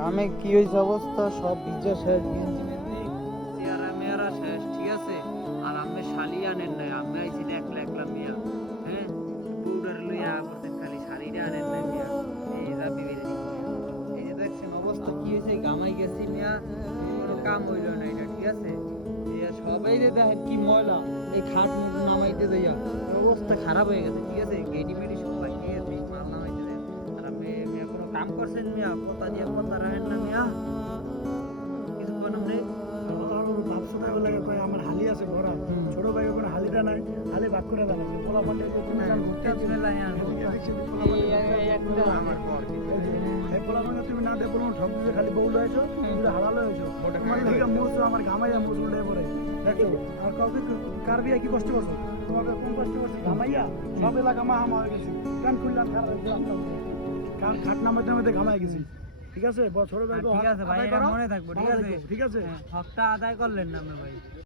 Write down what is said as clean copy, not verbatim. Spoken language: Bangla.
গ্রামে কি হয়েছে অবস্থা, সব ভিজা শেষ, গেঞ্জি মেঞ্জি চেয়ারা মেয়ারা শেষ, ঠিক আছে। আর আমি শালি আনেন নাই, আমি আইছি না একলা একলা মিয়া। হ্যাঁ, পুডার লইয়া করতেন খালি, শাড়িটা আনেন নাই মিয়া। এই যা বিবেরে দিই মিয়া। এই যে দেখছেন অবস্থা কি হয়েছে, গামাই গেছি মিয়া, কোনো কাম হইল না এটা, ঠিক আছে। এই সবাই যে দেখেন কি ময়লা, এই খাট নামাইতে যাইয়া অবস্থা খারাপ হয়ে গেছে, ঠিক আছে। গেডি মেডি সব লাগিয়ে গেছে মাল নামাইতে যায়। আর আমি মিয়া কোনো কাম করছেন মিয়া, কথা দিয়ে কথা রাখেন না মিয়া, কিছু কোন আপনি। আমার হালি আছে ভরা, ছোট ভাই কোনো হালিটা নাই, হালি ভাগ করে দেওয়া লাগছে। পোলা পান্ডে এই পোলা পান্ডে তুমি না দেখো সব কিছু খালি বউ লয়েছো, হালাল হয়েছো, তোমার লেগে মুছো আমার ঘামাইয়া মুছো উঠে পড়ে দেখো। আর কাউকে কার বিয়ে কি কষ্ট করছো, তোমাকে কোন কষ্ট করছি ঘামাইয়া, সব এলাকা মা আমার গেছি, কান খুললাম কান খাট নামার নামাতে ঘামাই গেছি, ঠিক আছে। ছোট ভাই ঠিক আছে ভাই, এটা মনে থাকবো, ঠিক আছে। ঠিক আছে, হকটা আদায় করলেন না আমরা ভাই।